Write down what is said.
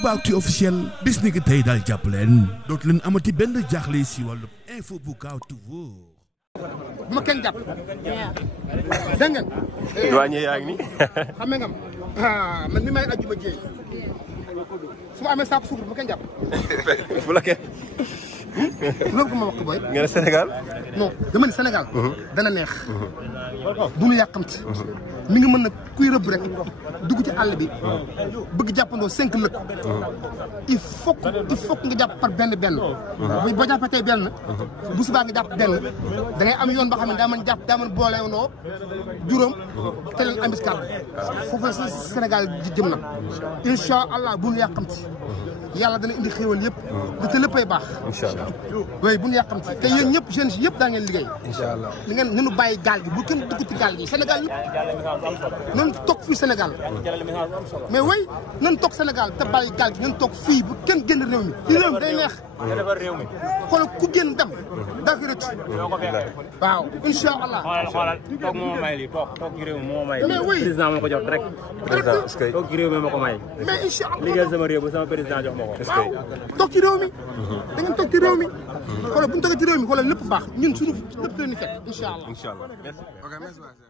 Aboubacry officiel bis ni ki tey daal jàpp leen dootu leen amati benn jaaxle si wàllu info bu gaaw te wóor. bu ma kenn jàpp. dégg ngeen. douanier yaa ngi nii. xam nga man mi may ajjuma jéey su ma amee saako suukar bu ma kenn jàpp. bu la kenn. loolu ko ma wax ko booy. nga ne Sénégal. non dama ni Sénégal. dana neex. bu nu yàqamti. mi ngi mën na kuy rëbb rek dugg ci àll bi bëgg jàppandoo 5 lëkk. il faut nga jàpp par benn. boo jàppee tey benn. bu subaa nga jàpp benn da ngay am yoon boo xam ne daa mën jàpp daa mën boolewandoo juróom te leen embuscade foofu la Sénégal jëm na. incha allah bu nu yàqamti yàlla dana indi xéewal yëpp. te léppay baax. incha allah oui bu nu yàqamti te yéen ñëpp jeunes yëpp daa ngeen liggéey. incha allah li ngeen nanu bàyyi gaal gi bu kenn dugg ci gaal gi Sénégal yëpp nan toog fii Sénégal mais oui nan toog Sénégal te bàyyi gaal gi nan toog fii bu kenn génn réew mi fii réew mi day neex. xoolal ku génn dem daa ko rëcc. waaw incha allah. xoolal toog moo may lii toog ci réew mi moo may. mais oui président moo ko jox rek. président est-ce que toog ci réew mi moo ko may. mais incha allah liggéeyal sama réew ba sama président jox ma ko. waaw toog ci réew mi. da ngeen toog ci réew mi. xoolal bu ñu toogee ci réew mi xoolal lépp baax ñun suñu lépp leen di fekk incha allah. incha allah merci.